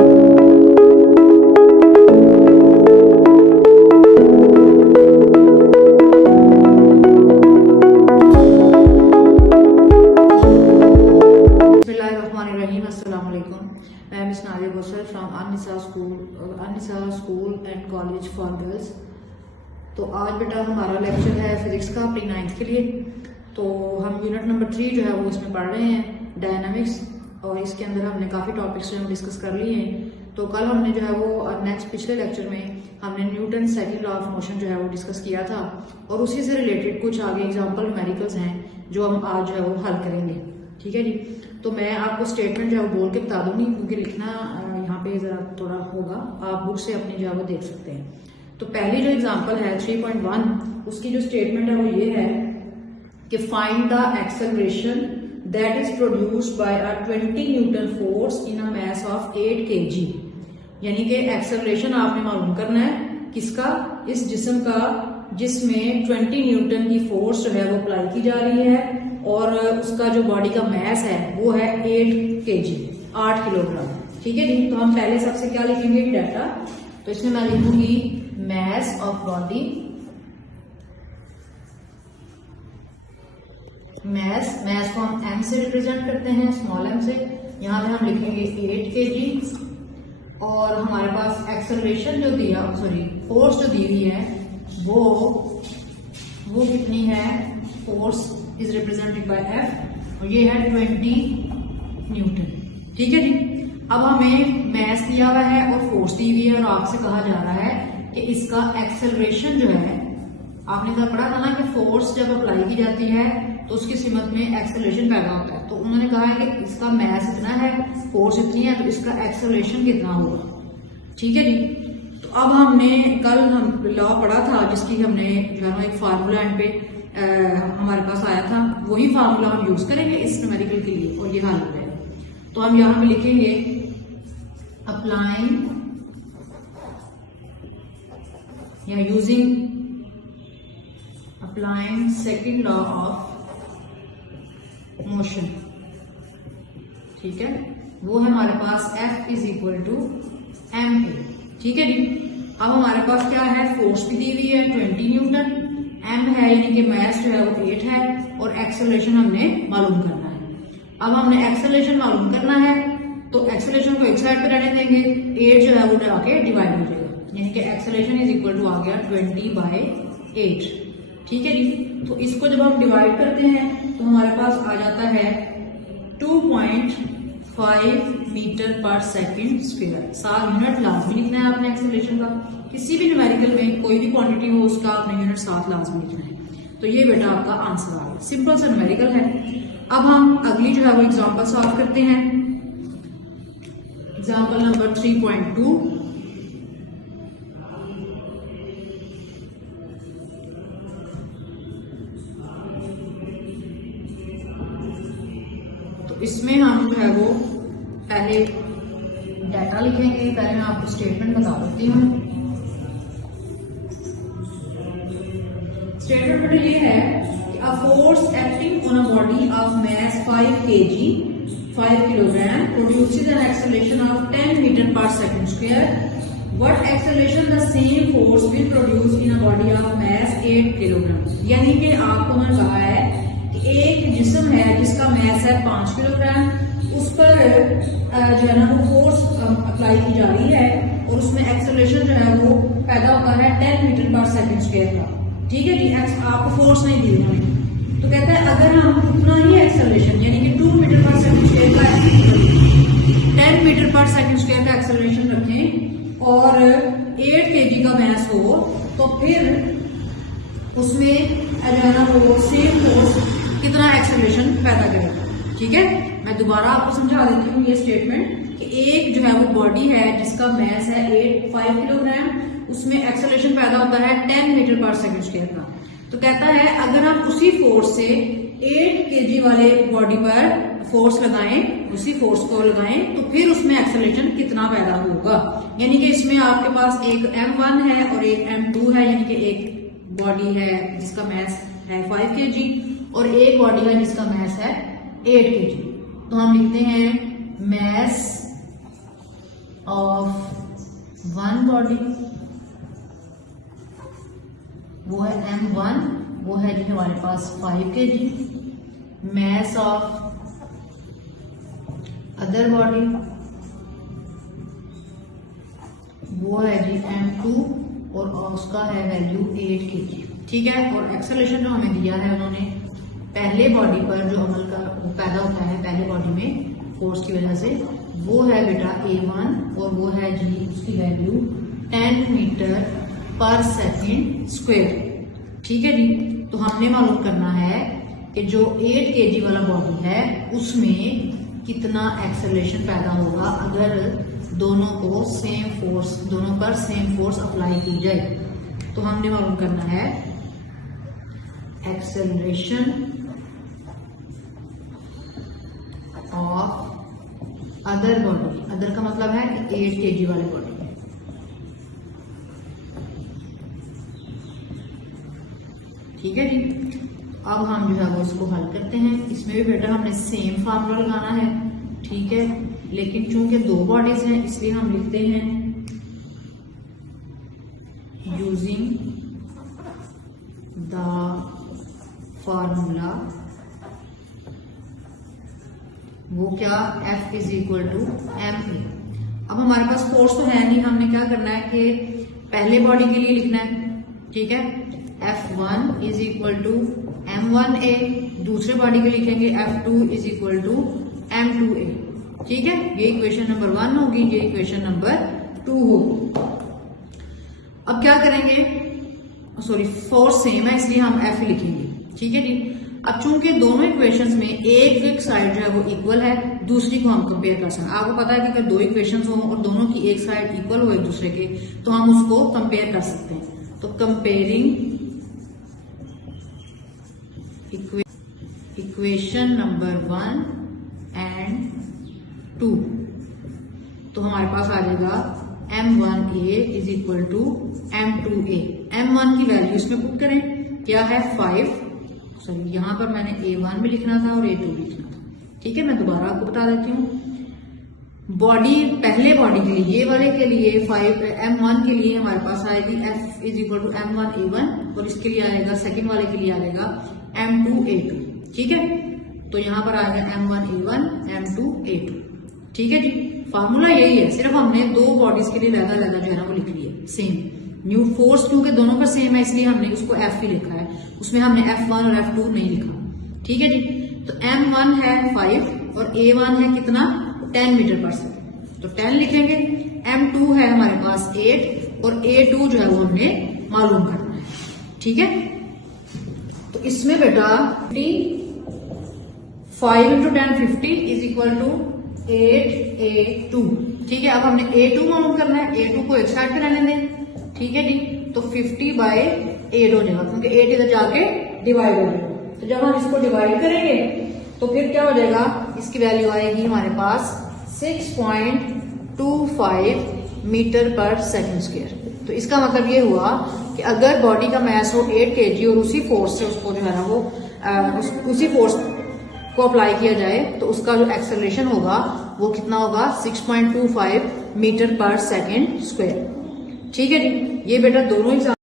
मैं miss Nadia Gosal from Anisa school and college for girls. तो आज बेटा हमारा लेक्चर है फिजिक्स का प्री 9th के लिए। तो हम यूनिट नंबर 3 जो है वो इसमें पढ़ रहे हैं डायनामिक्स, और इसके अंदर हमने काफ़ी टॉपिक्स जो है डिस्कस कर लिए हैं। तो कल हमने जो है वो पिछले लेक्चर में हमने Newton second law of motion जो है वो डिस्कस किया था, और उसी से रिलेटेड कुछ आगे एग्जाम्पल न्यूमेरिकल्स हैं जो हम आज जो है वो हल करेंगे। ठीक है जी। तो मैं आपको स्टेटमेंट जो है वो बोल के बता दूंगी, क्योंकि लिखना यहाँ पे जरा थोड़ा होगा, आप बुक से अपनी जो है वो देख सकते हैं। तो पहली जो एग्जांपल है 3.1, उसकी जो स्टेटमेंट है वो ये है कि find the acceleration that is produced by a 20 Newton force in a mass of 8 kg। यानी कि एक्सेलरेशन आपने मालूम करना है किसका, इस जिस्म का जिसमें 20 न्यूटन की फोर्स जो है वो अप्लाई की जा रही है, और उसका जो बॉडी का मैस है वो है 8 kg, 8 किलोग्राम। ठीक है जी। तो हम पहले सबसे क्या लिखेंगे डाटा, तो इसमें मैं लिखूंगी मैस ऑफ बॉडी, मैस को हम m से रिप्रेजेंट करते हैं, स्मॉल m से। यहाँ पे हम लिखेंगे 8 kg, और हमारे पास एक्सेलरेशन जो दिया, फोर्स जो दी हुई है वो कितनी है, force is represented by F, और ये है 20 न्यूटन। ठीक है जी। अब हमें मैस दिया हुआ है और फोर्स दी हुई है, और आपसे कहा जा रहा है कि इसका एक्सेलरेशन जो है, आपने तो पढ़ा था ना कि फोर्स जब अप्लाई की जाती है तो उसकी सिमत में एक्सेलरेशन पैदा होता है। तो उन्होंने कहा है कि इसका मैस इतना है, फोर्स इतनी है, तो इसका एक्सेलरेशन कितना होगा। ठीक है जी। तो अब हमने कल हम लॉ पढ़ा था जिसकी हमने जो है एक फार्मूला एंड पे हमारे पास आया था, वही फार्मूला हम यूज करेंगे इस न्यूमेरिकल के लिए, और ये हल हो जाएगा। तो हम यहाँ पे लिखेंगे अप्लाइंग या using applying second law of motion. ठीक है, वो है हमारे पास F is equal to M A. ठीक है जी। अब हमारे पास क्या है, फोर्स भी दी हुई है 20 न्यूटन, m है यानी कि मैस जो है वो 8 है, और एक्सेलरेशन हमने मालूम करना है। अब हमने एक्सेलरेशन मालूम करना है, तो एक्सेलरेशन को एक साइड पे रहने देंगे, 8 जो है वो जाके डिवाइड हो जाएगा, यानी कि एक्सेलरेशन इज इक्वल टू आ गया 20/8। ठीक है जी। तो इसको जब हम डिवाइड करते हैं तो हमारे पास आ जाता है 2.5 मीटर पर सेकेंड स्क्वायर। 7 यूनिट लाजमी लिखना है आपने एक्सेलरेशन का, किसी भी न्यूमेरिकल में कोई भी क्वांटिटी हो उसका आपने यूनिट 7 लाजमी लिखना है। तो ये बेटा आपका आंसर आ गया, सिंपल सा न्यूमेरिकल है। अब हम अगली जो है वो एग्जांपल सॉल्व करते हैं। Example number 3.2। तो इसमें हम जो है वो पहले डाटा लिखेंगे। पहले मैं आपको स्टेटमेंट बता देती हूँ। स्टेटमेंट बेटा ये है कि a force acting on a body of mass 5 kg 5 kilogram produces an acceleration of 10 metre per second square. What acceleration the same force will produce in a body of mass 8 kilogram. यानी कि आपको मैंने कहा है कि एक जिस्म है जिसका मैस है 5 किलोग्राम, उस पर जो है ना वो फोर्स अप्लाई की जा रही है, और उसमें एक्सेलरेशन जो है वो पैदा होता है 10 मीटर पर सेकंड स्क्वायर का। ठीक है जी। आपको फोर्स नहीं दी उन्होंने, तो कहता है अगर हम उतना ही एक्सेलरेशन यानी कि 2 मीटर पर सेकंड स्क्वायर का 10 मीटर पर सेकंड स्क्वायर का एक्सेलरेशन रखें और 8 kg का मैस हो, तो फिर उसमें जो है ना वो सेम फोर्स कितना एक्सेलरेशन पैदा करेगा। ठीक है, मैं दोबारा आपको समझा देती हूँ ये स्टेटमेंट कि एक जो है वो बॉडी है जिसका मैस है 5 किलोग्राम, उसमें एक्सेलरेशन पैदा होता है 10 मीटर पर सेकंड स्क्वायर का। तो कहता है अगर हम उसी फोर्स से 8 kg वाले बॉडी पर फोर्स लगाएं, उसी फोर्स को लगाएं, तो फिर उसमें एक्सेलरेशन कितना पैदा होगा। यानी कि इसमें आपके पास एक m1 है और एक m2 है, यानी कि एक बॉडी है जिसका मैस है 5 kg और एक बॉडी है जिसका मैस है 8 kg। तो हम लिखते हैं मैस ऑफ वन बॉडी, वो है m1, वो है जी हमारे पास 5 kg। mass of other body वो है जी m2 और उसका है वैल्यू 8 kg। ठीक है, और एक्सेलरेशन जो हमें दिया है उन्होंने पहले बॉडी पर जो अमल का वो पैदा होता है पहले बॉडी में फोर्स की वजह से, वो है बेटा a1 और वो है जी उसकी वैल्यू 10 मीटर पर सेकेंड स्क्वायर। ठीक है जी, तो हमने मालूम करना है कि जो 8 kg वाला बॉडी है उसमें कितना एक्सेलरेशन पैदा होगा अगर दोनों को सेम फोर्स, दोनों पर सेम फोर्स अप्लाई की जाए। तो हमने मालूम करना है acceleration of other body, other का मतलब है 8 kg वाले बॉडी। ठीक है जी, अब हम जो है वो इसको हल करते हैं। इसमें भी बेटा हमने सेम फार्मूला लगाना है। ठीक है, लेकिन चूंकि दो बॉडीज हैं इसलिए हम लिखते हैं यूजिंग द फार्मूला, वो क्या, F is equal to ma। अब हमारे पास फोर्स तो है नहीं, हमने क्या करना है कि पहले बॉडी के लिए लिखना है। ठीक है, F1 is equal to m1a, दूसरे बॉडी के लिखेंगे F2 is equal to m2a। ठीक है, ये इक्वेशन नंबर 1 होगी, ये इक्वेशन नंबर 2 होगी। अब क्या करेंगे, सॉरी फोर्स सेम है इसलिए हम F ही लिखेंगे। ठीक है जी, अब चूंकि दोनों इक्वेशंस में एक साइड जो है वो इक्वल है, दूसरी को हम कंपेयर कर सकते हैं। आपको पता है कि अगर दो इक्वेशंस हो और दोनों की एक साइड इक्वल हो एक दूसरे के तो हम उसको कंपेयर कर सकते हैं। तो कंपेयरिंग इक्वेशन नंबर 1 एंड 2, तो हमारे पास आ जाएगा m1a is equal to m2a। m1 की वैल्यू इसमें पुट करें, क्या है 5, सॉरी यहाँ पर मैंने a1 भी लिखना था और a2 भी लिखना था। ठीक है, मैं दोबारा आपको बता देती हूँ। बॉडी पहले बॉडी के लिए, ये वाले के लिए 5 m1 के लिए हमारे पास आएगी f is equal to m1a1 और इसके लिए आएगा सेकेंड वाले के लिए आएगा m2a2। ठीक है, तो यहाँ पर आएगा m1a1 m2a2। ठीक है जी, फार्मूला यही है, सिर्फ हमने दो बॉडीज के लिए लहदा जो है ना वो लिख लिया सेम। न्यू फोर्स क्योंकि दोनों पर सेम है इसलिए हमने उसको F ही लिखा है, उसमें हमने F1 और F2 नहीं लिखा। ठीक है जी, तो m1 है 5 और a1 है कितना 10 मीटर पर सेकेंड, तो 10 लिखेंगे। m2 है हमारे पास 8 और a2 जो है वो हमने मालूम करना है। ठीक है, तो इसमें बेटा 5 into 10 50 is equal to 8a2। ठीक है, अब हमने a2 मालूम करना है, a2 को एक साइड पे रहने दें। ठीक है जी, तो 50/8 हो जाएगा क्योंकि 8 इधर जाके डिवाइड हो जाएगा। तो जब हम इसको डिवाइड करेंगे तो फिर क्या हो जाएगा, इसकी वैल्यू आएगी हमारे पास 6.25 मीटर पर सेकेंड स्क्वायर। तो इसका मतलब ये हुआ कि अगर बॉडी का मास हो 8 kg और उसी फोर्स से उसको जो है ना वो उसी फोर्स को अप्लाई किया जाए तो उसका जो एक्सेलरेशन होगा वो कितना होगा 6.25 मीटर पर सेकेंड स्क्वायर। ठीक है जी, ये बेटा दोनों एग्जाम